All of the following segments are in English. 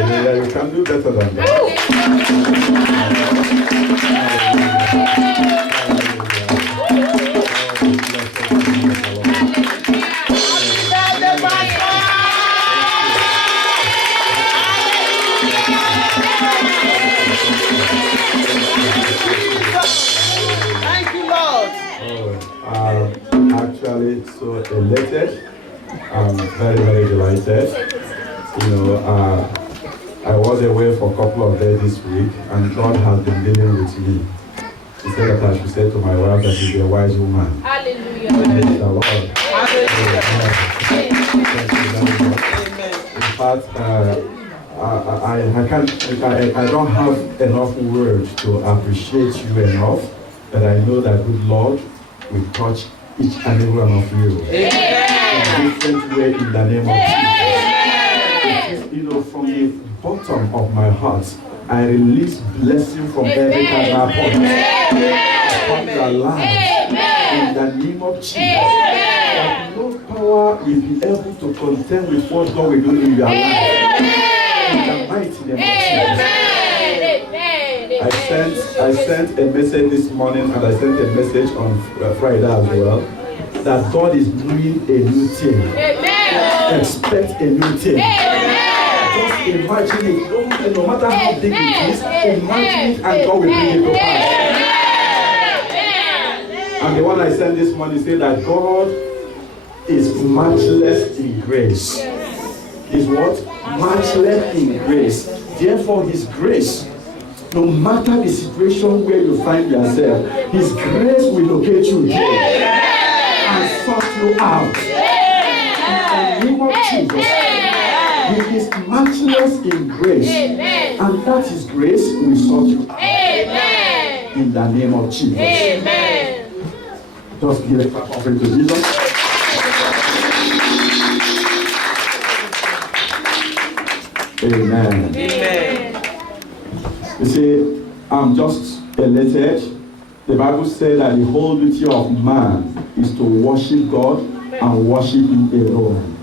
Hallelujah. You can do better than that. Thank you, Lord. I'm actually so elated. I'm very, very delighted. You know, I was away for a couple of days this week, and God has been dealing with me. He said that I should say to my wife that she's a wise woman. Hallelujah. Praise the Lord. Hallelujah. Thank you very much. Amen. In fact, I don't have enough words to appreciate you enough, but I know that good Lord will touch each and every one of you in a different way in the name of Jesus. You know, from the bottom of my heart, I release blessing from every other point upon your life in the name of Jesus. That no power will be able to contend with what God will do in your life. In the mighty name of Jesus. I sent a message this morning, and I sent a message on Friday as well, that God is doing a new thing. Expect a new thing. Just imagine it. No matter how big it is, imagine it and God will bring it to pass. And the one I sent this morning said that God is matchless in grace. Is what? Matchless in grace. Therefore, His grace, no matter the situation where you find yourself, His grace will locate you here and sort you out. In the name of Jesus, He is matchless in grace, and that His grace will sort you out. In the name of Jesus. Just give a clap offering to Jesus. Amen. You see, I'm just elated. The Bible says that the whole duty of man is to worship God and worship Him alone.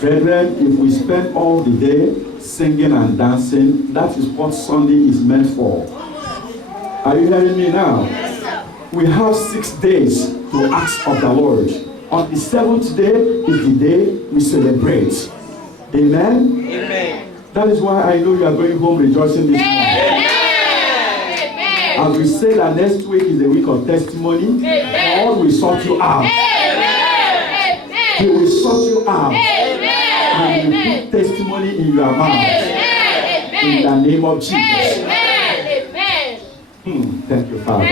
Brethren, if we spend all the day singing and dancing, that is what Sunday is meant for. Are you hearing me now? We have 6 days to ask of the Lord. On the 7th day is the day we celebrate. Amen? Amen. That is why I know you are going home rejoicing this morning. As we say that next week is a week of testimony, God will sort you out. He will sort you out. And He will put testimony in your mouth. In the name of Jesus. Thank you, Father.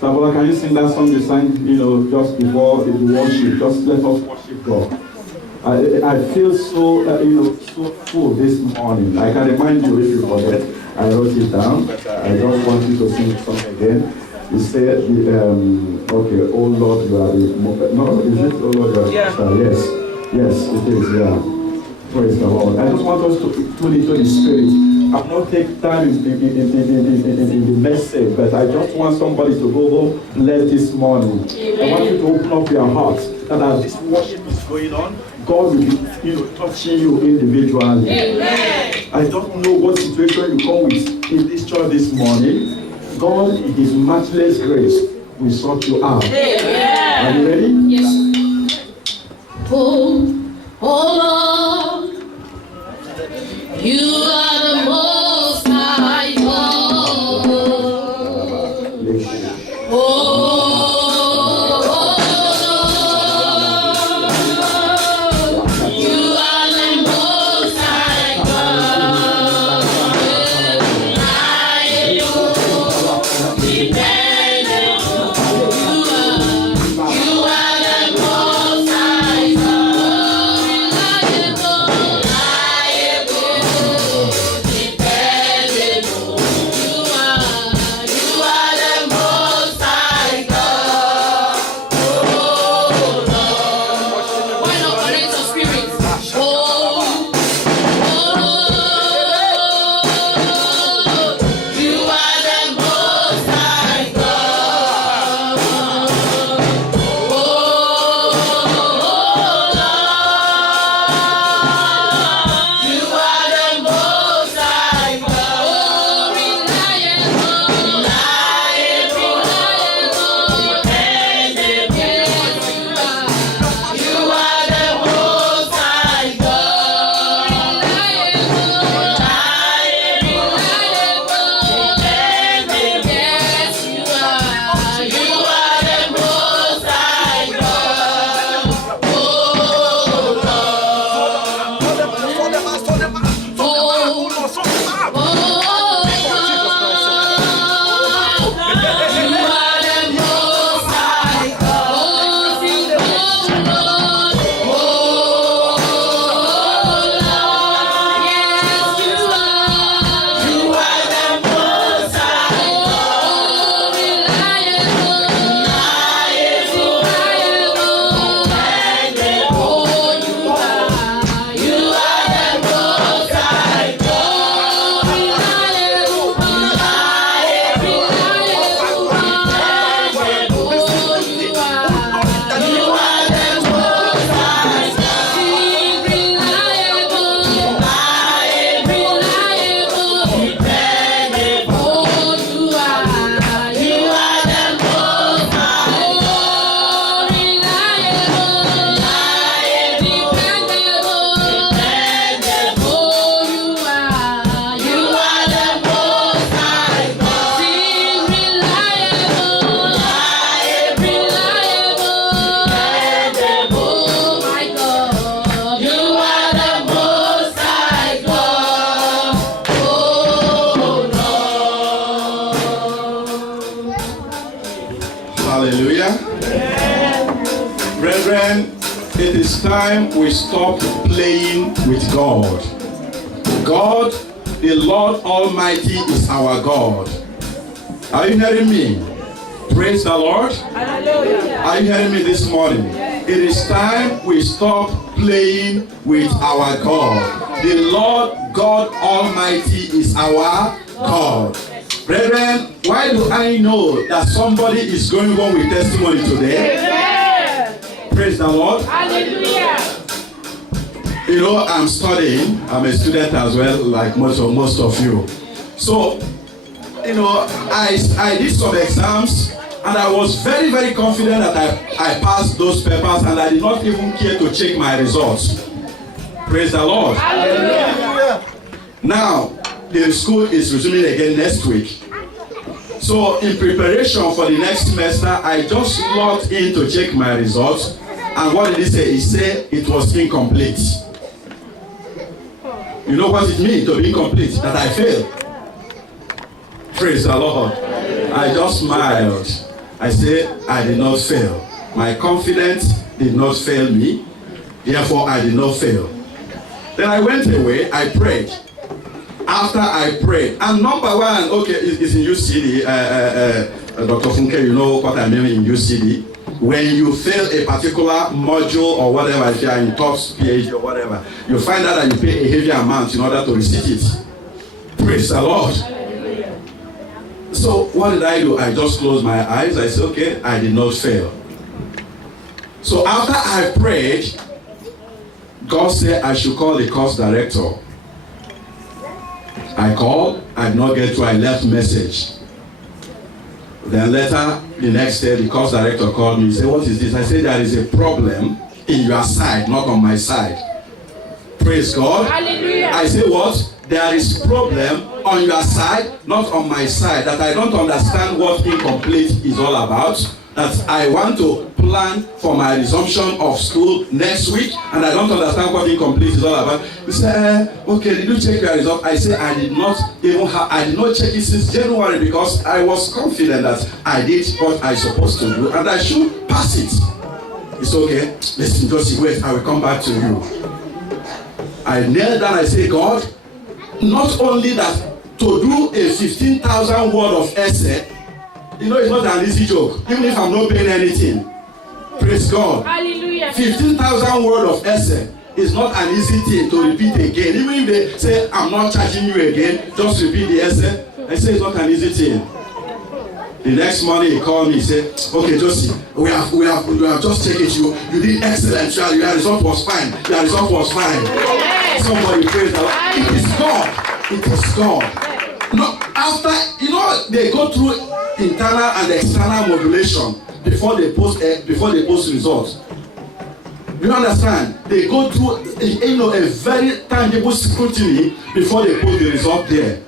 Sabola, can you sing that song you sang, just before the worship? Just let us worship God. I feel so, so full this morning. I can remind you if you forget. I wrote it down, but I don't want you to sing the song again. He said, okay, oh Lord, you are the... No, is it oh Lord, you are the... Yes, it is, yeah. Praise the Lord. I just want us to tune into the Spirit. I'll not take time in the message, but I just want somebody to go home blessed this morning. I want you to open up your heart, that as this worship is going on, God will be touching you individually. Amen. I don't know what situation you come with in this church this morning. God, in His matchless grace, will sort you out. Amen. Are you ready? Yes. Oh Lord, You are the Most High God. You are the most Brethren, it is time we stop playing with God. God, the Lord Almighty, is our God. Are you hearing me? Praise the Lord. Hallelujah. Are you hearing me this morning? It is time we stop playing with our God. The Lord God Almighty is our God. Brethren, why do I know that somebody is going on with testimony today? Amen. Praise the Lord. Hallelujah. You know, I'm studying. I'm a student as well, like most of you. So, you know, I did some exams, and I was very, very confident that I passed those papers, and I did not even care to check my results. Praise the Lord. Hallelujah. Now, the school is resuming again next week. So, in preparation for the next semester, I just logged in to check my results. And what did he say? He said it was incomplete. You know what it means to be incomplete? That I failed. Praise the Lord. I just smiled. I said I did not fail. My confidence did not fail me. Therefore, I did not fail. Then I went away. I prayed. After I prayed, and number one, okay, it's in UCD. Dr. Funke, you know what I mean in UCD. When you fail a particular module or whatever, if you are in top PhD or whatever, you find out that you pay a heavy amount in order to receive it. Praise the Lord. So what did I do? I just closed my eyes. I said, okay, I did not fail. So after I prayed, God said I should call the course director. I called, I did not get to, I left message. Then later, the next day, the course director called me. He said, what is this? I said, there is a problem in your side, not on my side. Praise God. Hallelujah. I said, what? There is problem on your side, not on my side. That I don't understand what incomplete is all about. That I want to plan for my resumption of school next week, and I don't understand what incomplete is all about. He said, okay, did you check your result? I said, I did not check it since January because I was confident that I did what I supposed to do and I should pass it. It's okay. Listen, just wait, I will come back to you. I knelt down, I say, God, not only that, to do a 15,000 word of essay, you know, it's not an easy joke, even if I'm not paying anything. Praise God. Hallelujah. 15,000 word of essay is not an easy thing to repeat again. Even if they say, I'm not charging you again, just repeat the essay. I say it's not an easy thing. The next morning he called me, he said, okay, Josie, we have just checked it. You did excellent. Your result was fine. Your result was fine. Yes. Somebody praise the Lord. It is God. It is God. No, after, you know, they go through internal and external modulation before they post results. You understand? They go through a very tangible scrutiny before they post the result there.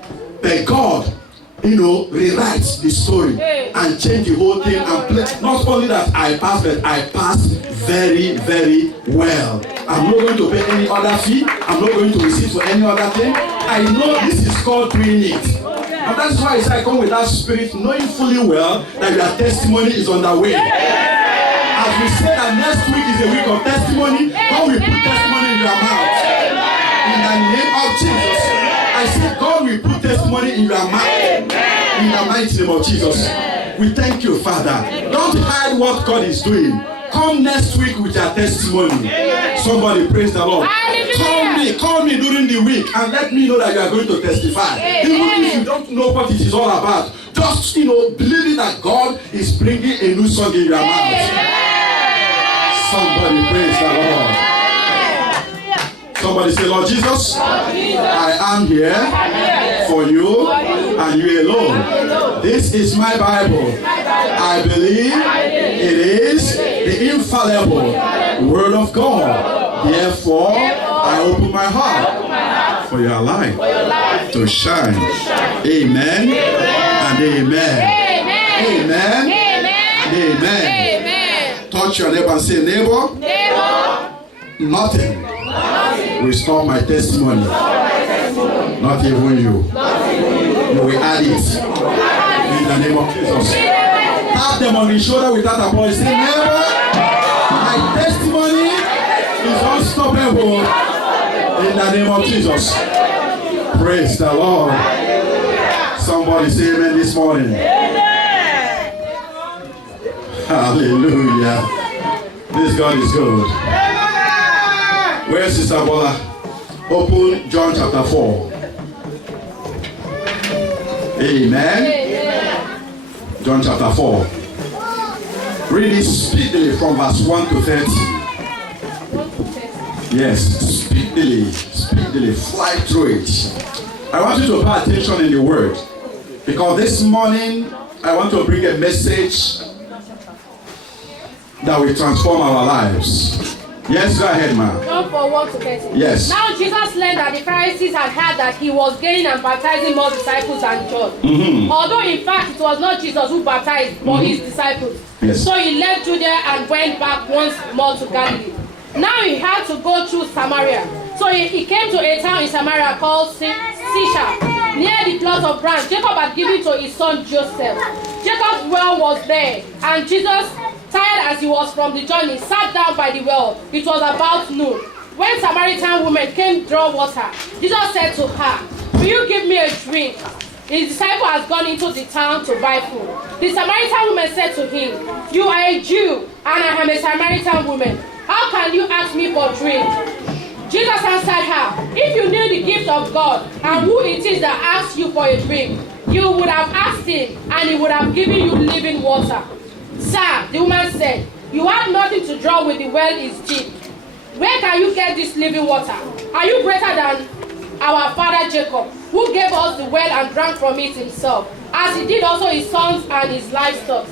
But God, rewrites the story and change the whole thing and play. Not only that I passed, but I passed very, very well. I'm not going to pay any other fee. I'm not going to receive for any other thing. I know this is called doing it. And that's why I come with that spirit, knowing fully well that your testimony is on the way. As we say that next week is a week of testimony, God will put testimony in your mouth. In the name of Jesus. I say God will put testimony in your mouth. In the mighty name of Jesus. We thank you, Father. Don't hide what God is doing. Come next week with your testimony. Somebody praise the Lord. Call me during the week and let me know that you are going to testify. Even if you don't know what it is all about, just believe it that God is bringing a new song in your mouth. Somebody praise the Lord. Somebody say, Lord Jesus, I am here for you and you alone. This is my Bible. I believe it is the infallible Word of God. Therefore, I open my heart for your light to shine. Amen and amen. Amen and amen. Touch your neighbor and say, neighbor, nothing will stop my testimony. Not even you. You will add it. In the name of Jesus. Tap them on the shoulder without a voice. Say, neighbor, my My testimony is unstoppable in the name of Jesus. Praise the Lord. Somebody say amen this morning. Hallelujah. This God is good. Where's Sister Bola? Open John chapter 4. Amen. John chapter 4. Read it speedily from verse 1 to 30. Yes, speedily, fly through it. I want you to pay attention in the word, because this morning I want to bring a message that will transform our lives. Yes, go ahead, ma'am. John 4, 1 to 30. Yes. Now Jesus learned that the Pharisees had heard that he was gaining and baptizing more disciples than John. Although in fact it was not Jesus who baptized, but his disciples. Yes. So he left Judea and went back once more to Galilee. Now he had to go through Samaria. So he came to a town in Samaria called Sychar, near the plot of ground Jacob had given to his son Joseph. Jacob's well was there, and Jesus, tired as he was from the journey, sat down by the well. It was about noon. When Samaritan woman came to draw water, Jesus said to her, "Will you give me a drink?" His disciple has gone into the town to buy food. The Samaritan woman said to him, "You are a Jew, and I am a Samaritan woman. How can you ask me for drink?" Jesus answered her, "If you knew the gift of God and who it is that asks you for a drink, you would have asked him, and he would have given you living water." "Sir," the woman said, "you have nothing to draw with, the well is deep. Where can you get this living water? Are you greater than our father Jacob, who gave us the well and drank from it himself, as he did also his sons and his livestock?"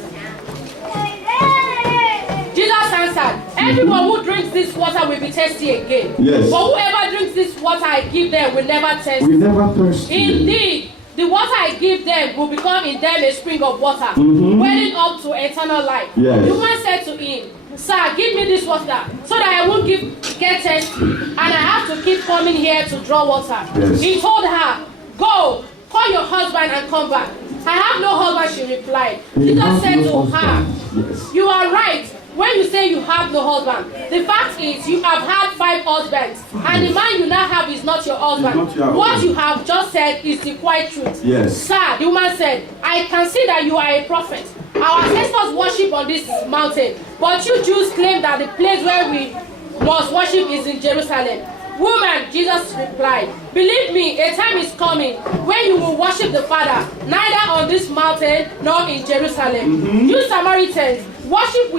Jesus answered, "Everyone who drinks this water will be thirsty again. Yes. But whoever drinks this water I give them will never thirst. We never thirst. Indeed, the water I give them will become in them a spring of water, welling up to eternal life." Yes. The woman said to him, "Sir, give me this water, so that I won't get thirsty, and I have to keep coming here to draw water." Yes. He told her, "Go, call your husband and come back." "I have no husband," she replied. Jesus said to her, Yes. "You are right when you say you have no husband. The fact is, you have had 5 husbands, and the man you now have is not your husband. Not your What husband. you have just said is the quiet truth." Yes. "Sir," the woman said, "I can see that you are a prophet. Our ancestors worship on this mountain, but you Jews claim that the place where we must worship is in Jerusalem." "Woman," Jesus replied, "believe me, a time is coming when you will worship the Father, neither on this mountain nor in Jerusalem. You Samaritans worship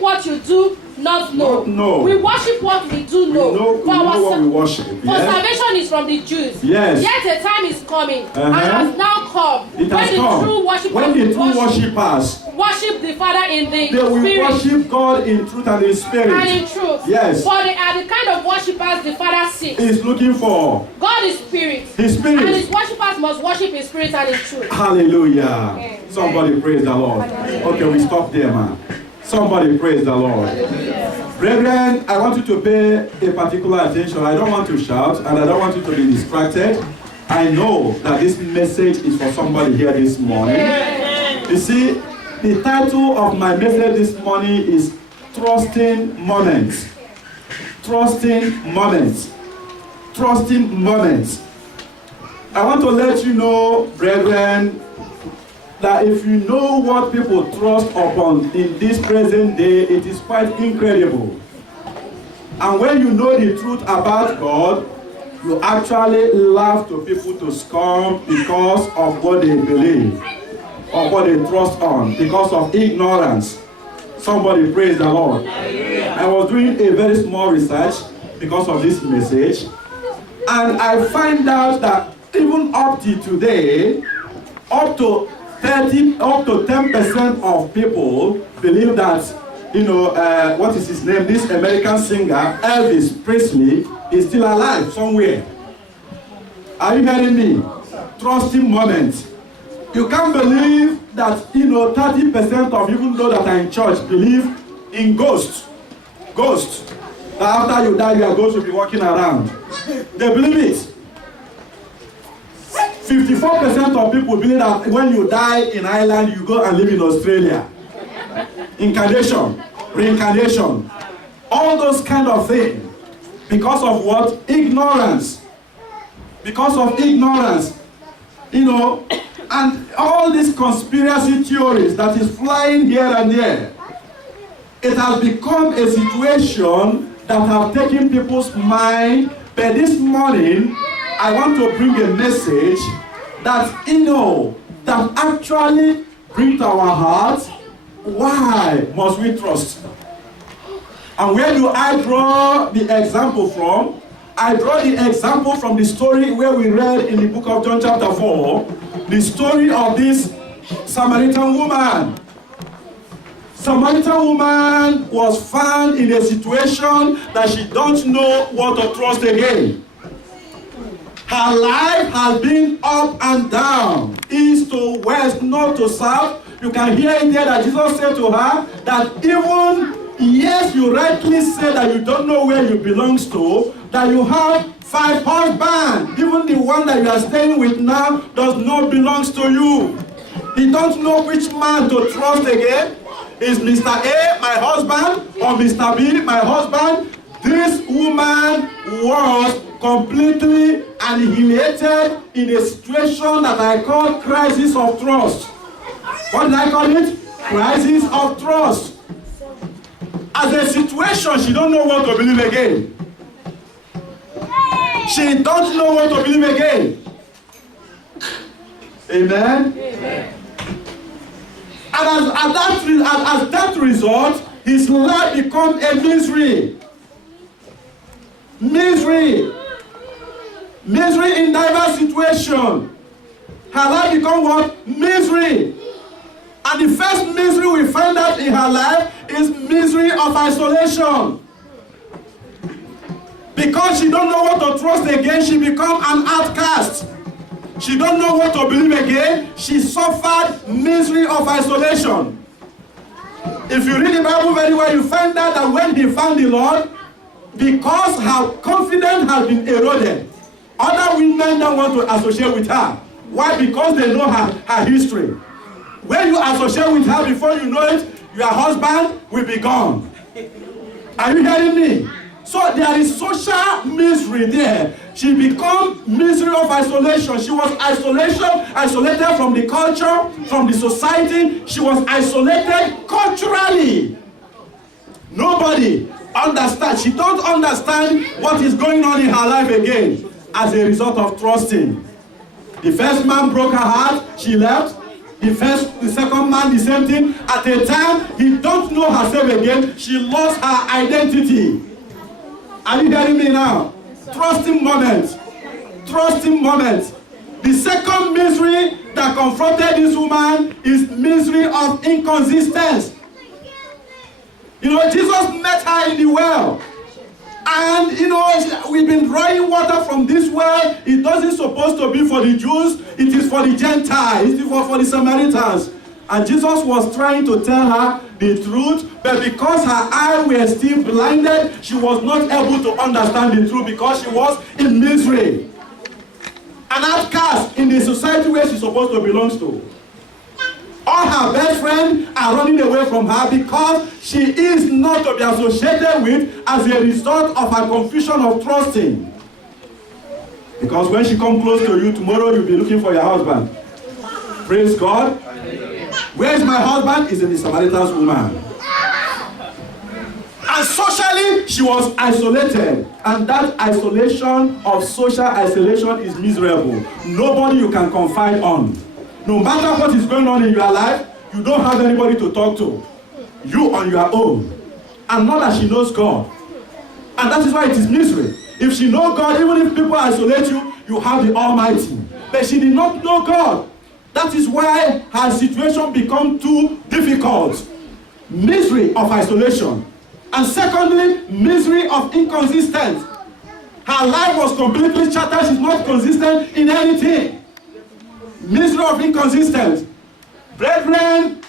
what you do not know. Not know. We worship what we do know. We know what we worship. For Yes. salvation is from the Jews. Yes. Yet a time is coming, and has now come, It has when come. the true worshippers When the will true worshippers, worship the Father in the they will Spirit worship God in truth and in spirit. and in truth. Yes. For they are the kind of worshippers the Father seeks. He's looking for God is spirit, His and spirit. his worshippers must worship in spirit and in truth." Hallelujah. Amen. Somebody praise the Lord. Okay, we stop there, man. Somebody praise the Lord. Brethren, I want you to pay a particular attention. I don't want to shout, and I don't want you to be distracted. I know that this message is for somebody here this morning. You see, the title of my message this morning is Trusting Moments. Trusting Moments. Trusting Moments. I want to let you know, brethren, that if you know what people trust upon in this present day, it is quite incredible. And when you know the truth about God, you actually laugh to people to scorn because of what they believe, or what they trust on, because of ignorance. Somebody praise the Lord. I was doing a very small research because of this message, and I find out that even up to today, up to 10% of people believe that, what is his name? This American singer, Elvis Presley, is still alive somewhere. Are you hearing me? Trusting moment. You can't believe that, 30% of even those that are in church believe in ghosts. Ghosts. That after you die, your ghost will be walking around. They believe it. 54% of people believe that when you die in Ireland, you go and live in Australia. Incarnation. reincarnation, all those kind of things. Because of what? Ignorance. Because of ignorance. You know, and all these conspiracy theories that is flying here and there. It has become a situation that have taken people's mind. But this morning, I want to bring a message that, you know, that actually brings to our hearts, why must we trust? And where do I draw the example from? I draw the example from the story where we read in the book of John chapter 4, the story of this Samaritan woman. Samaritan woman was found in a situation that she don't know what to trust again. Her life has been up and down, east to west, north to south. You can hear it there that Jesus said to her that even, yes, you rightly say that you don't know where you belong to, that you have 5 husbands. Even the one that you are staying with now does not belong to you. You don't know which man to trust again. Is Mr. A my husband or Mr. B my husband? This woman was completely annihilated in a situation that I call crisis of trust. What did I call it? Crisis of trust. As a situation, she don't know what to believe again. She don't know what to believe again. Amen? Amen. And as that result, his life becomes a misery. Misery. Misery in diverse situations. Her life becomes what? Misery. And the first misery we find out in her life is misery of isolation. Because she don't know what to trust again, she becomes an outcast. She don't know what to believe again. She suffered misery of isolation. If you read the Bible very well, you find out that when he found the Lord, because her confidence has been eroded, other women don't want to associate with her. Why? Because they know her history. When you associate with her, before you know it, your husband will be gone. Are you hearing me? So there is social misery there. She became misery of isolation. She was isolated from the culture, from the society. She was isolated culturally. Nobody understands. She don't understand what is going on in her life again as a result of trusting. The first man broke her heart. She left. The second man, the same thing. At a time, he don't know herself again. She lost her identity. Are you hearing me now? Trusting moment. Trusting moment. The second misery that confronted this woman is misery of inconsistency. You know, Jesus met her in the well. And, you know, we've been drawing water from this well. It doesn't supposed to be for the Jews. It is for the Gentiles. It is for the Samaritans. And Jesus was trying to tell her the truth, but because her eyes were still blinded, she was not able to understand the truth because she was in misery. An outcast in the society where she's supposed to belong to. All her best friends are running away from her because she is not to be associated with as a result of her confusion of trusting. Because when she comes close to you tomorrow, you'll be looking for your husband. Praise God. Where is my husband? Is in the Samaritan's woman. And socially, she was isolated. And that isolation of social isolation is miserable. Nobody you can confide on. No matter what is going on in your life, you don't have anybody to talk to. You on your own. And not that she knows God. And that is why it is misery. If she knows God, even if people isolate you, you have the Almighty. But she did not know God. That is why her situation became too difficult. Misery of isolation. And secondly, misery of inconsistency. Her life was completely shattered. She's not consistent in anything. Misery of inconsistency. Brethren,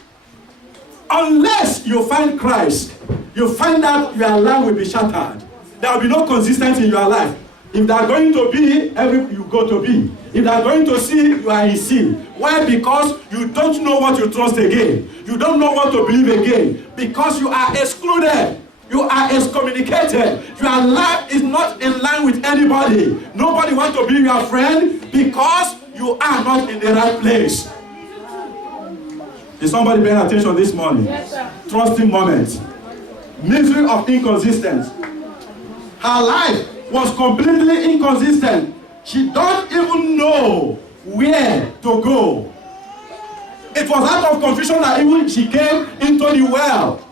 unless you find Christ, you find that your life will be shattered. There will be no consistency in your life. If they are going to be, you go to be. If they are going to see, you are in sin. Why? Because you don't know what you trust again. You don't know what to believe again. Because you are excluded. You are excommunicated. Your life is not in line with anybody. Nobody wants to be your friend because you are not in the right place. Is somebody paying attention this morning? Yes, sir. Trusting moment. Misery of inconsistence. Her life was completely inconsistent. She don't even know where to go. It was out of confusion that even she came into the well.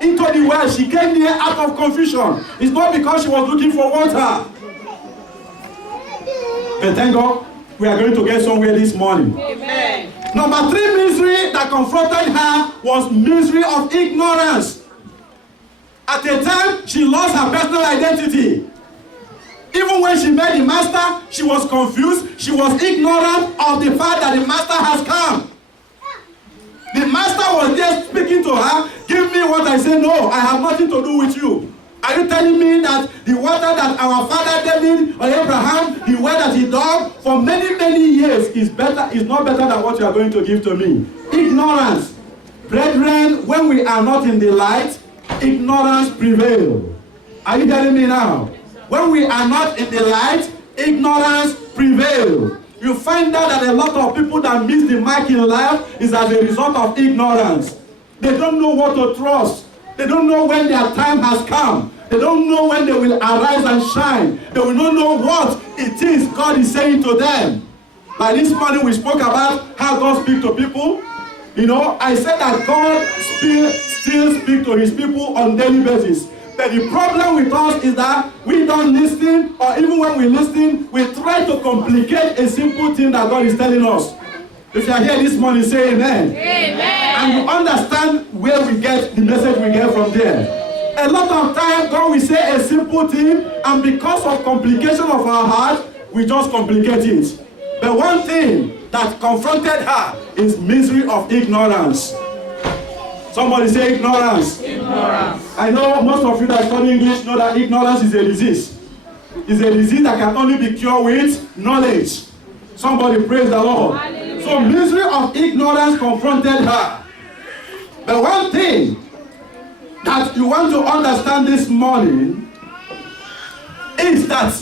Into the well, she came there out of confusion. It's not because she was looking for water. But thank God, we are going to get somewhere this morning. Amen. Number 3 misery that confronted her was misery of ignorance. At a time, she lost her personal identity. Even when she met the master, she was confused. She was ignorant of the fact that the master has come. The master was there speaking to her, give me what I say. No, I have nothing to do with you. Are you telling me that the water that our father David or Abraham, the well that he dug for many, many years is not better than what you are going to give to me? Ignorance. Brethren, when we are not in the light, ignorance prevails. Are you hearing me now? When we are not in the light, ignorance prevails. You find out that a lot of people that miss the mark in life is as a result of ignorance. They don't know what to trust. They don't know when their time has come. They don't know when they will arise and shine. They will not know what it is God is saying to them. Like this morning we spoke about how God speaks to people. You know, I said that God still speaks to his people on a daily basis. But the problem with us is that we don't listen, or even when we listen, we try to complicate a simple thing that God is telling us. If you are here this morning, say amen. Amen. And you understand where we get the message we get from there. A lot of times, God will say a simple thing, and because of complication of our heart, we just complicate it. But one thing that confronted her is misery of ignorance. Somebody say ignorance. Ignorance. I know most of you that study English know that ignorance is a disease. It's a disease that can only be cured with knowledge. Somebody praise the Lord. Hallelujah. So misery of ignorance confronted her. But one thing that you want to understand this morning is that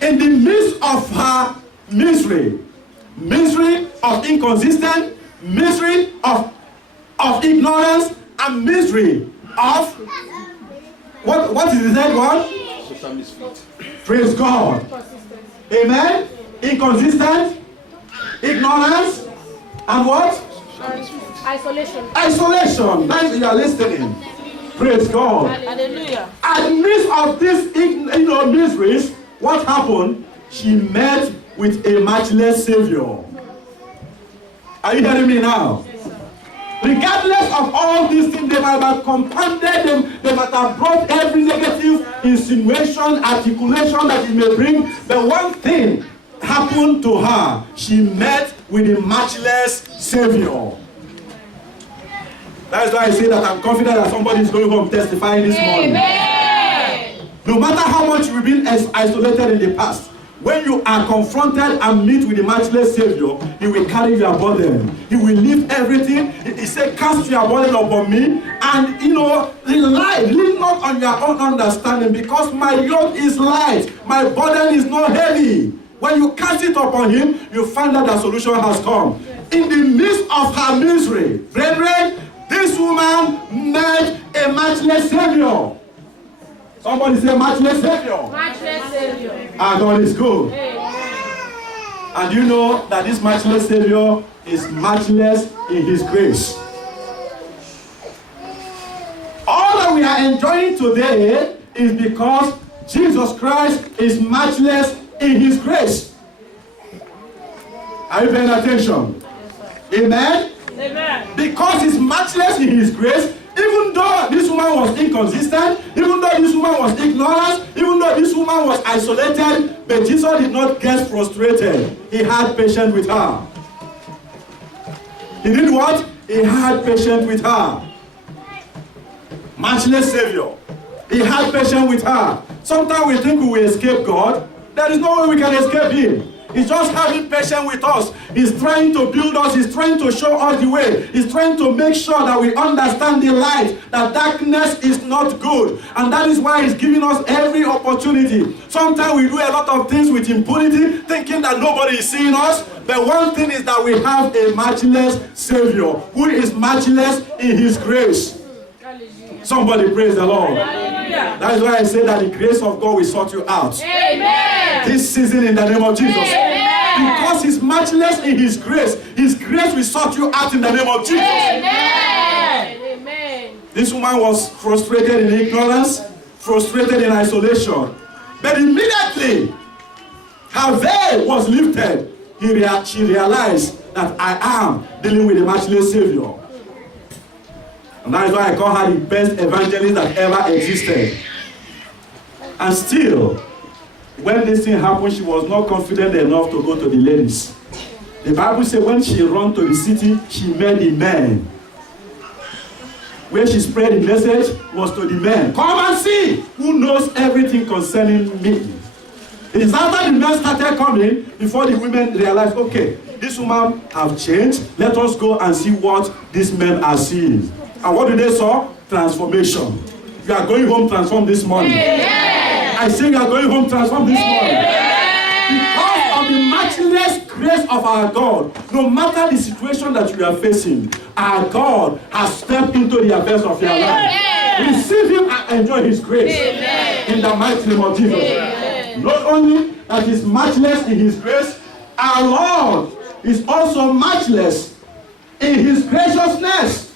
in the midst of her misery of inconsistent, misery of ignorance, and misery of what is the third one? Praise God. Amen. Inconsistent, ignorance, and what? Isolation. Isolation. Nice, you are listening. Praise God. Hallelujah. At the midst of these miseries, what happened? She met with a matchless Savior. Are you hearing me now? Regardless of all these things, they might have compounded them, they might have brought every negative insinuation, articulation that it may bring. But one thing happened to her. She met with the matchless Savior. That is why I say that I'm confident that somebody is going home testifying this morning. Amen. No matter how much you've been isolated in the past, when you are confronted and meet with the matchless Savior, he will carry your burden. He will lift everything. He said, cast your burden upon me. And, rely, lean not on your own understanding, because my yoke is light. My burden is not heavy. When you cast it upon him, you find that the solution has come. In the midst of her misery, brethren, this woman met a matchless Savior. Somebody say matchless Savior. Matchless Savior. Our God is good. Amen. And you know that this matchless Savior is matchless in his grace. All that we are enjoying today is because Jesus Christ is matchless in his grace. Are you paying attention? Amen? Amen. Because he's matchless in his grace, even though this woman was inconsistent, even though this woman was ignorant, even though this woman was isolated, but Jesus did not get frustrated. He had patience with her. He did what? He had patience with her. Matchless Savior. He had patience with her. Sometimes we think we will escape God. There is no way we can escape him. He's just having patience with us. He's trying to build us. He's trying to show us the way. He's trying to make sure that we understand the light, that darkness is not good. And that is why he's giving us every opportunity. Sometimes we do a lot of things with impunity, thinking that nobody is seeing us. But one thing is that we have a matchless Savior who is matchless in his grace. Somebody praise the Lord. That is why I say that the grace of God will sort you out. Amen. This season in the name of Jesus. Amen. Because he's matchless in his grace will sort you out in the name of Jesus. Amen. Amen. This woman was frustrated in ignorance, frustrated in isolation. But immediately, her veil was lifted. She realized that I am dealing with a matchless Savior. And that is why I call her the best evangelist that ever existed. And still, when this thing happened, she was not confident enough to go to the ladies. The Bible says when she ran to the city, she met the men. Where she spread the message was to the men. Come and see who knows everything concerning me. It is after the men started coming before the women realized, okay, this woman have changed. Let us go and see what these men are seeing. And what do they saw? Transformation. You are going home transformed this morning. Amen. I say you are going home transformed this morning. Because of the matchless grace of our God, no matter the situation that you are facing, our God has stepped into the affairs of your life. Receive him and enjoy his grace. Amen. In the mighty name of Jesus. Amen. Not only that he's matchless in his grace, our Lord is also matchless in his graciousness.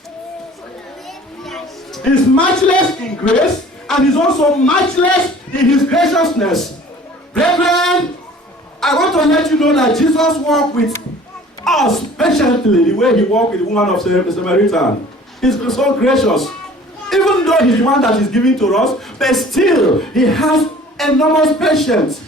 He's matchless in grace, and he's also matchless in his graciousness. Brethren, I want to let you know that Jesus walked with us patiently the way he walked with the woman of Samaritan. He's so gracious. Even though he's the one that is giving to us, but still, he has enormous patience.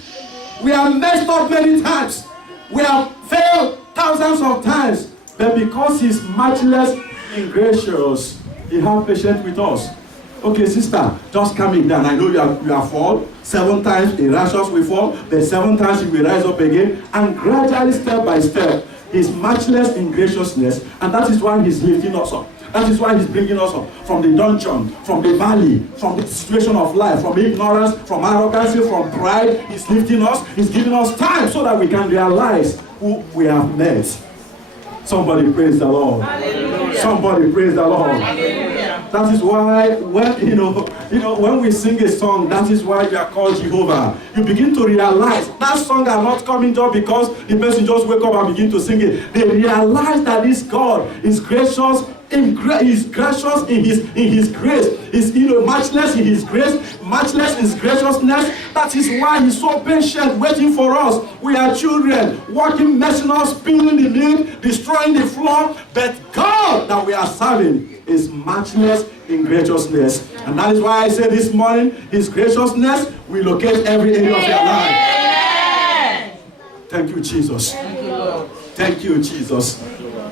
We have messed up many times. We have failed thousands of times. But because he's matchless and gracious, he has patience with us. Okay, sister, just calm down. I know you are fall. 7 times a righteous will fall, but 7 times he will rise up again. And gradually, step by step, he's matchless in graciousness. And that is why he's lifting us up. That is why he's bringing us up from the dungeon, from the valley, from the situation of life, from ignorance, from arrogance, from pride. He's lifting us. He's giving us time so that we can realize who we have met. Somebody praise the Lord. Hallelujah. Somebody praise the Lord. Hallelujah. That is why when we sing a song, that is why we are called Jehovah. You begin to realize that song are not coming just because the person just wake up and begin to sing it. They realize that this God is gracious. He's gracious in his grace. He's matchless in his grace, matchless in his graciousness. That is why he's so patient, waiting for us. We are children, working, messing up, spilling the milk, destroying the floor. But God that we are serving is matchless in graciousness. And that is why I say this morning, his graciousness will locate every area of your life. Thank you, Jesus. Thank you, Lord. Thank you, Jesus.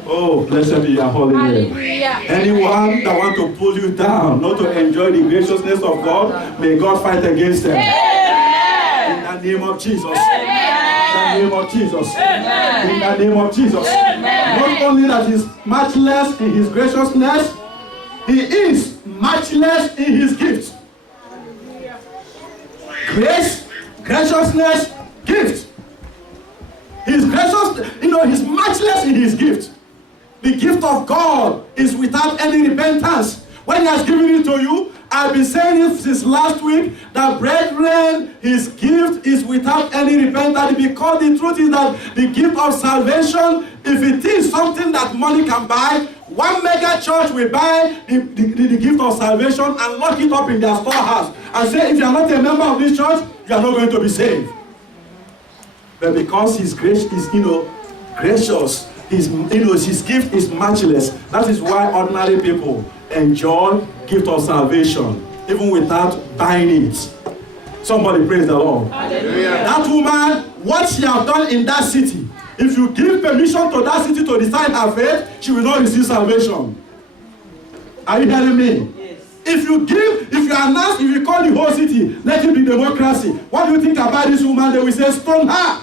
Oh, blessed be your holy name. Anyone that want to pull you down, not to enjoy the graciousness of God, may God fight against them. In the name of Jesus. In the name of Jesus. In the name of Jesus. Not only that he's matchless in his graciousness, he is matchless in his gift. Grace, graciousness, gift. He's gracious, he's matchless in his gift. The gift of God is without any repentance. When he has given it to you, I've been saying it since last week, that brethren, his gift is without any repentance, because the truth is that the gift of salvation, if it is something that money can buy, one mega church will buy the gift of salvation and lock it up in their storehouse and say, if you are not a member of this church, you are not going to be saved. But because his grace is, gracious, his gift is matchless. That is why ordinary people enjoy gift of salvation, even without buying it. Somebody praise the Lord. Hallelujah. That woman, what she has done in that city, if you give permission to that city to decide her faith, she will not receive salvation. Are you hearing me? Yes. If you give, if you announce, if you call the whole city, let it be democracy. What do you think about this woman? They will say, stone her.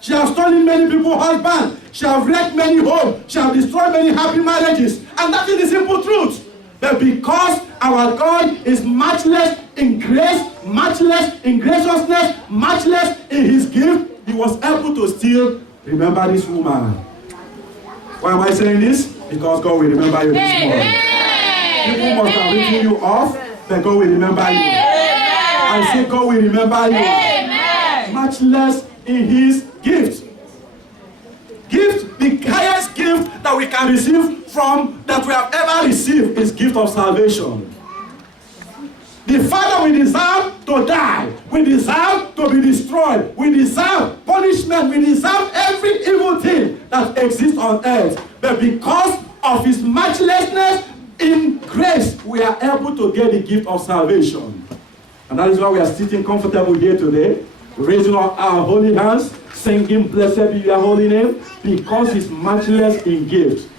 She has stolen many people's husbands. She has wrecked many homes. She has destroyed many happy marriages. And that is the simple truth. But because our God is matchless in grace, matchless in graciousness, matchless in his gift, he was able to still remember this woman. Why am I saying this? Because God will remember you this morning. People must have written you off, but God will remember you. I say God will remember you. Matchless in his gift. Gift, the highest gift that we can receive that we have ever received is gift of salvation. The Father, we deserve to die. We deserve to be destroyed. We deserve punishment. We deserve every evil thing that exists on earth. But because of his matchlessness in grace, we are able to get the gift of salvation. And that is why we are sitting comfortable here today, raising up our holy hands, singing, blessed be your holy name, because he's matchless in gift.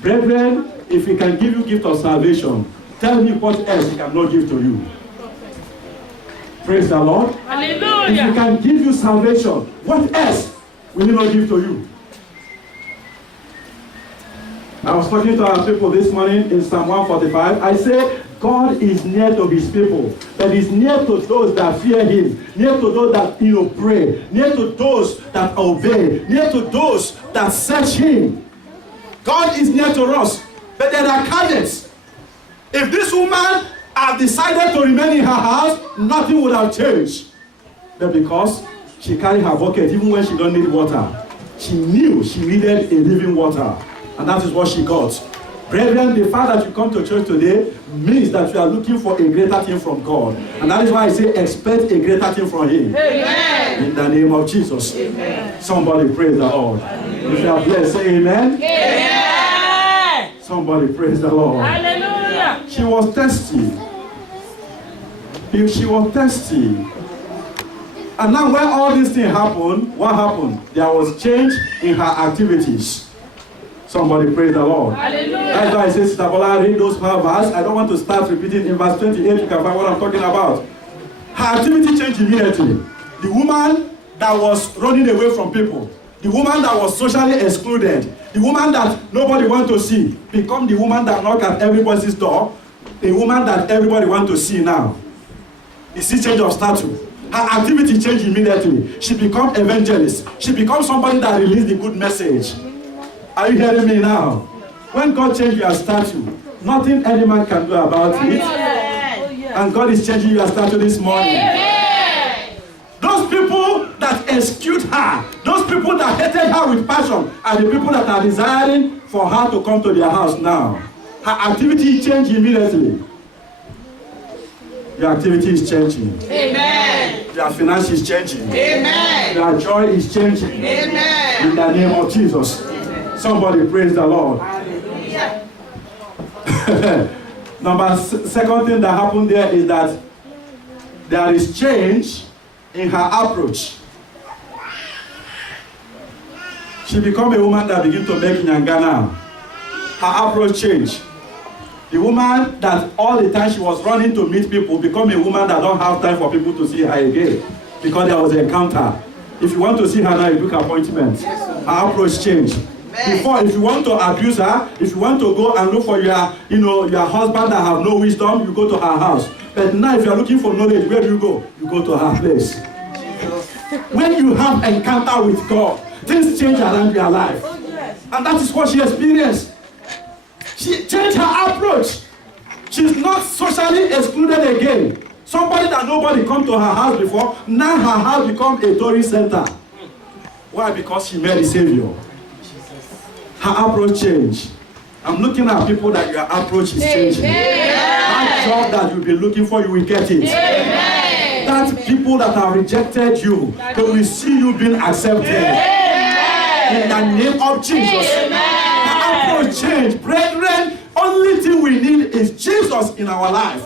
Brethren, if he can give you gift of salvation, tell me what else he cannot give to you. Praise the Lord. Hallelujah. If he can give you salvation, what else will he not give to you? I was talking to our people this morning in Psalm 145. I say, God is near to his people, but he's near to those that fear him, near to those that pray, near to those that obey, near to those that search him. God is near to us, but there are caveats. If this woman had decided to remain in her house, nothing would have changed. But because she carried her bucket, even when she don't need water, she knew she needed a living water, and that is what she got. Brethren, the fact that you come to church today means that you are looking for a greater thing from God. And that is why I say expect a greater thing from him. Amen. In the name of Jesus. Amen. Somebody praise the Lord. Amen. If you are blessed, say amen. Amen. Somebody praise the Lord. Hallelujah. She was thirsty. She was thirsty. And now when all these things happened, what happened? There was change in her activities. Somebody praise the Lord. Hallelujah. That's why I say, Sister Bola, read those verses. I don't want to start repeating. In verse 28, you can find what I'm talking about. Her activity changed immediately. The woman that was running away from people, the woman that was socially excluded, the woman that nobody wants to see, become the woman that knocks at everybody's door, the woman that everybody wants to see now. You see change of status. Her activity changed immediately. She becomes evangelist. She becomes somebody that released the good message. Are you hearing me now? When God changes your statue, nothing any man can do about it. And God is changing your statue this morning. Those people that excused her, those people that hated her with passion, are the people that are desiring for her to come to their house now. Her activity changed immediately. Your activity is changing. Amen. Your finance is changing. Amen. Your joy is changing. Amen. In the name of Jesus. Somebody praise the Lord. Hallelujah. Second thing that happened there is that there is change in her approach. She became a woman that began to make nyangana. Her approach changed. The woman that all the time she was running to meet people became a woman that don't have time for people to see her again because there was an encounter. If you want to see her now, you book an appointment. Her approach changed. Before, if you want to abuse her, if you want to go and look for your husband that have no wisdom, you go to her house. But now, if you are looking for knowledge, where do you go? You go to her place. When you have encounter with God, things change around your life, and that is what she experienced. She changed her approach. She's not socially excluded again. Somebody that nobody come to her house before, now her house becomes a tourist center. Why? Because she met the Savior. Her approach changed. I'm looking at people that your approach is changing. That job that you'll be looking for, you will get it. Amen. That people that have rejected you, they will see you being accepted. Amen. In the name of Jesus. Amen. Her approach changed. Brethren, only thing we need is Jesus in our life.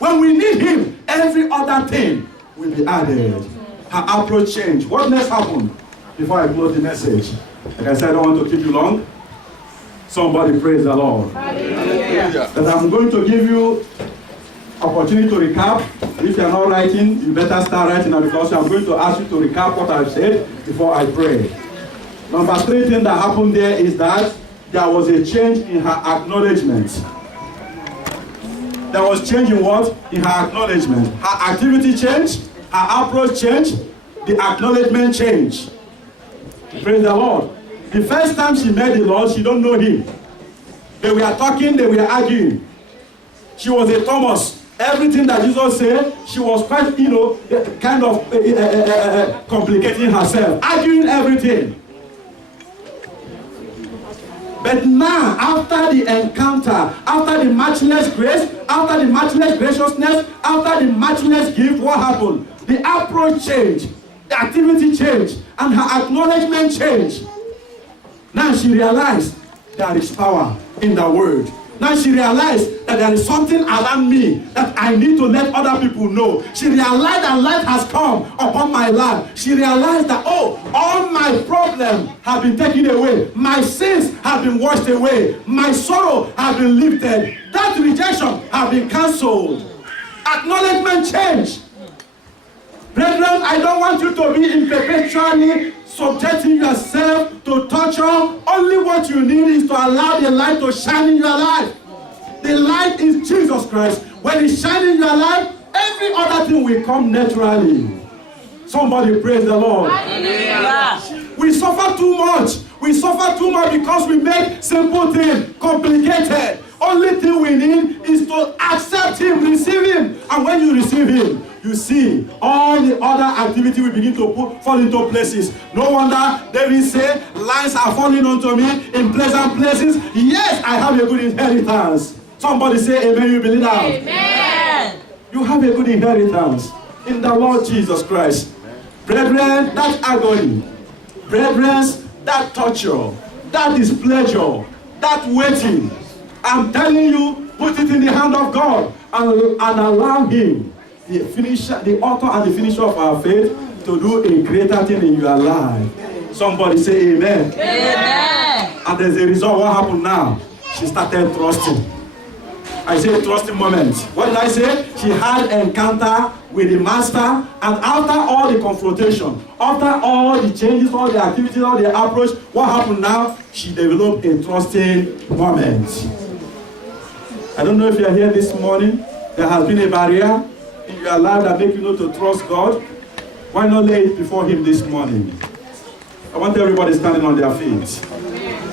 When we need him, every other thing will be added. Her approach changed. What next happened? Before I close the message. Like I said, I don't want to keep you long. Somebody praise the Lord. Hallelujah. That I'm going to give you opportunity to recap. If you are not writing, you better start writing now, because I'm going to ask you to recap what I've said before I pray. Number 3 thing that happened there is that there was a change in her acknowledgement. There was change in what? In her acknowledgement. Her activity changed, her approach changed, the acknowledgement changed. Praise the Lord. The first time she met the Lord, she don't know him. They were talking, they were arguing. She was a Thomas. Everything that Jesus said, she was quite, kind of complicating herself, arguing everything. But now, after the encounter, after the matchless grace, after the matchless graciousness, after the matchless gift, what happened? The approach changed, the activity changed, and her acknowledgement changed. Now she realized there is power in the word. Now she realized that there is something around me that I need to let other people know. She realized that light has come upon my life. She realized that, oh, all my problems have been taken away. My sins have been washed away. My sorrow has been lifted. That rejection has been cancelled. Acknowledgement change. Brethren, I don't want you to be in perpetually subjecting yourself to torture. Only what you need is to allow the light to shine in your life. The light is Jesus Christ. When it shines in your life, every other thing will come naturally. Somebody praise the Lord. Hallelujah. We suffer too much. We suffer too much because we make simple things complicated. Only thing we need is to accept him, receive him. And when you receive him, you see all the other activity will begin to fall into places. No wonder David said, lines are falling onto me in pleasant places. Yes, I have a good inheritance. Somebody say amen, you believe that? Amen. You have a good inheritance in the Lord Jesus Christ. Brethren, that agony, brethren, that torture, that displeasure, that waiting, I'm telling you, put it in the hand of God and allow him, the finisher, the author and the finisher of our faith, to do a greater thing in your life. Somebody say amen. Amen. And as a result, what happened now? She started trusting. I say trusting moment. What did I say? She had encounter with the master, and after all the confrontation, after all the changes, all the activities, all the approach, what happened now? She developed a trusting moment. I don't know if you are here this morning. There has been a barrier in your life that makes you know to trust God. Why not lay it before him this morning? I want everybody standing on their feet.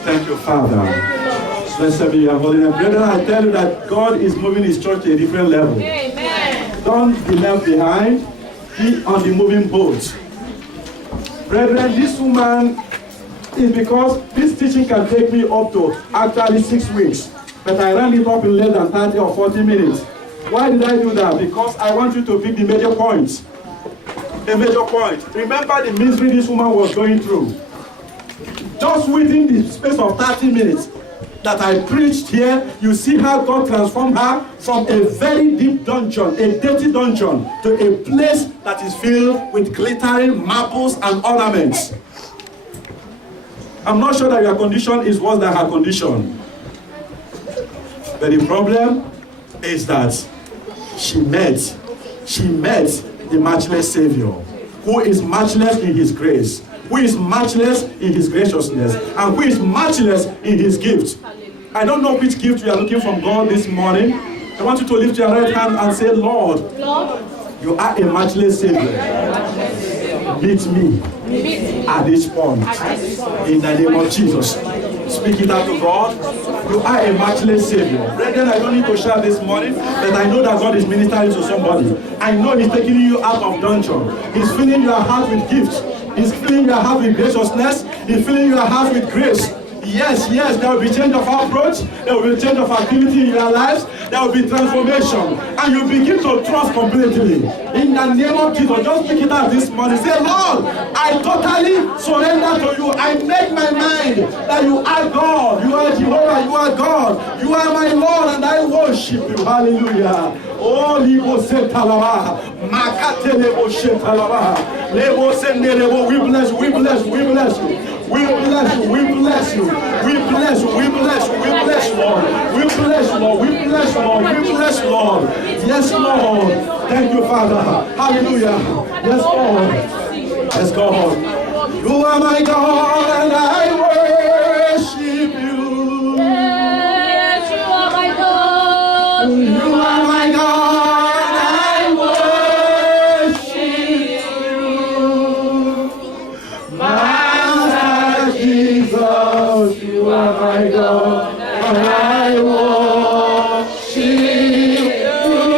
Thank you, Father. Blessed be your holy name. Brethren, I tell you that God is moving his church to a different level. Amen. Don't be left behind. Be on the moving boat. Brethren, this woman is because this teaching can take me up to actually 6 weeks. But I ran it up in less than 30 or 40 minutes. Why did I do that? Because I want you to pick the major points. The major point. Remember the misery this woman was going through. Just within the space of 30 minutes that I preached here, you see how God transformed her from a very deep dungeon, a dirty dungeon, to a place that is filled with glittering marbles and ornaments. I'm not sure that your condition is worse than her condition. But the problem is that she met the matchless Savior, who is matchless in his grace, who is matchless in his graciousness, and who is matchless in his gift. I don't know which gift you are looking from God this morning. I want you to lift your right hand and say, Lord, you are a matchless Savior. Meet me at this point. In the name of Jesus. Speak it out to God. You are a matchless Savior. Brethren, I don't need to share this morning, but I know that God is ministering to somebody. I know he's taking you out of dungeon. He's filling your heart with gifts. He's filling your heart with graciousness. He's filling your heart with grace. Yes, there will be change of approach. There will be change of activity in your lives. There will be transformation. And you begin to trust completely. In the name of Jesus, just pick it up this morning. Say, Lord, I totally surrender to you. I make my mind that you are God. You are Jehovah. You are God. You are my Lord, and I worship you. Hallelujah. Oh, Libo Setalaba. Makate Lebo Shetalaba. Lebo Senderebo. We bless you. We bless you. We bless you. We bless you. We bless you. We bless you. We bless you. We bless you, Lord. We bless you, Lord. We bless you, Lord. We bless you, Lord. Yes, Lord. Thank you, Father. Hallelujah. Yes, Lord. Yes, God. You are my God, and I worship you. Yes, you are my God. You are my God, and I worship you. Master Jesus, you are my God, and I worship you.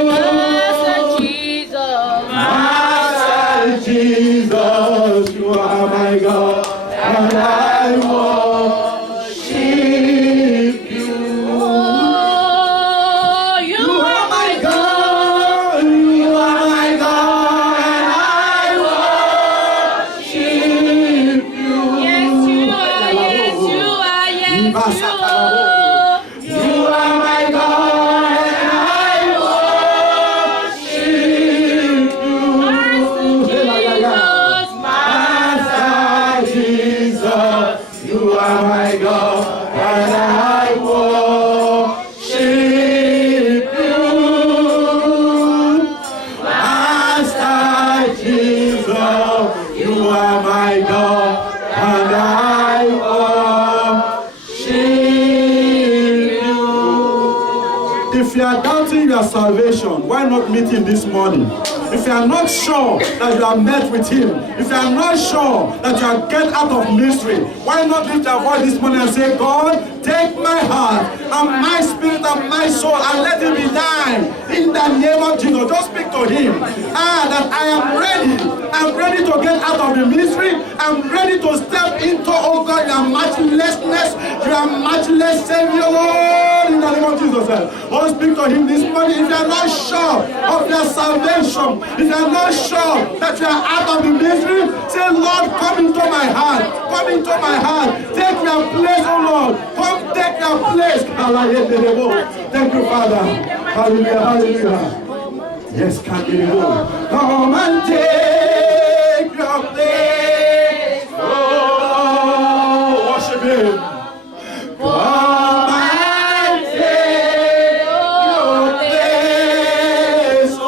Master Jesus. Master Jesus, you are my God, and I worship you. Oh, you You are my God, you are my God, and I worship you. Yes, you are. Yes, you are. Yes, you are. You are my God, and I worship you. Master Jesus, you are my God, and I worship you. Master Jesus, you are my God, and I worship you. If you are doubting your salvation, why not meet him this morning? If you are not sure that you are met with him, if you are not sure that you are get out of mystery, why not lift your voice this morning and say, God, take my heart and my spirit and my soul and let it be thine in the name of Jesus. Just speak to him. That I am ready. I'm ready to get out of the ministry. I'm ready to step into, oh God, your matchlessness, your matchless Savior, Lord, in the name of Jesus. Oh, speak to him this morning. If you are not sure of your salvation, if you are not sure that you are out of the ministry, say, Lord, come into my heart. Come into my heart. Take your place, oh Lord. Come take your place. Thank you, Father. Hallelujah, hallelujah. Yes, can you go? Come and take your place. Oh, worship him. Come and take your place, oh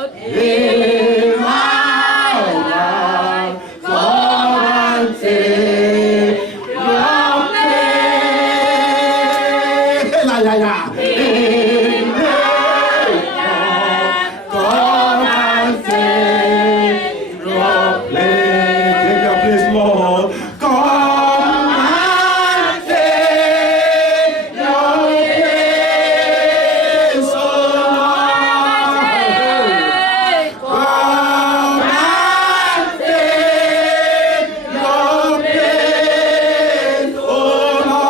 Lord, in my life. Come and take your place. La, la, la. Come and take your place. Take your place, Lord. Come and take your place, oh Lord. Come and take your place, oh Lord.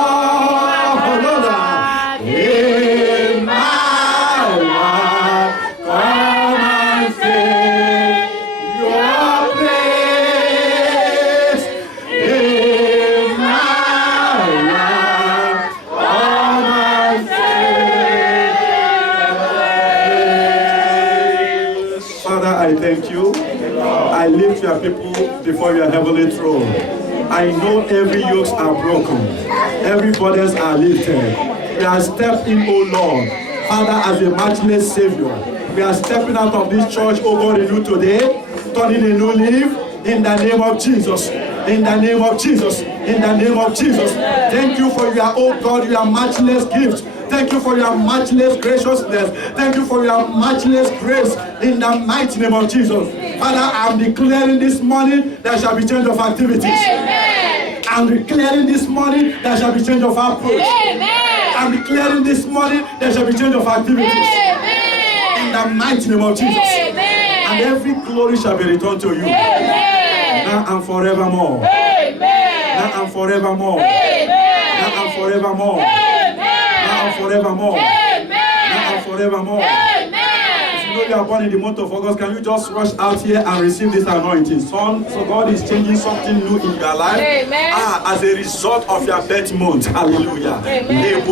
In my life, come and take your place. In my life, come and take your place. Father, I thank you. I lift your people before your heavenly throne. I know every yokes are broken. Every burdens are lifted. We are stepping, oh Lord, Father, as a matchless Savior. We are stepping out of this church, oh God, in you today, turning a new leaf in the name of Jesus. In the name of Jesus. In the name of Jesus. Thank you for your, oh God, your matchless gift. Thank you for your matchless graciousness. Thank you for your matchless grace in the mighty name of Jesus. Father, I'm declaring this morning there shall be change of activities. Amen. I'm declaring this morning there shall be change of approach. Amen. I'm declaring this morning there shall be change of activities. Amen. In the mighty name of Jesus. Amen. And every glory shall be returned to you. Amen. Now and forevermore. Amen. Now and forevermore. Amen. Now and forevermore. Amen. Now and forevermore. Amen. Now and forevermore. Amen. You know you are born in the month of August. Can you just rush out here and receive this anointing? Son, so God is changing something new in your life. Amen. As a result of your birth month. Hallelujah. Amen.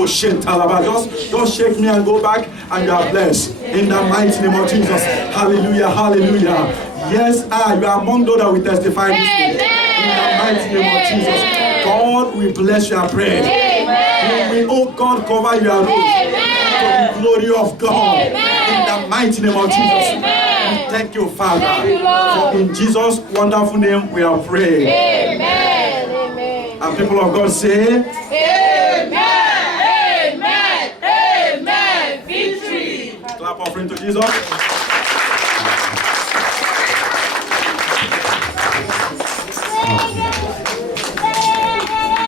Just shake me and go back and you are blessed. In the mighty name of Jesus. Hallelujah. Hallelujah. Yes, you are among those that will testify this day. In the mighty name of Jesus. God, we bless your prayer. We, oh God, cover your roof to the glory of God. In the mighty name of Jesus. We thank you, Father. For in Jesus' wonderful name we are praying. Amen. And people of God say, Amen. Victory. clap offering to Jesus.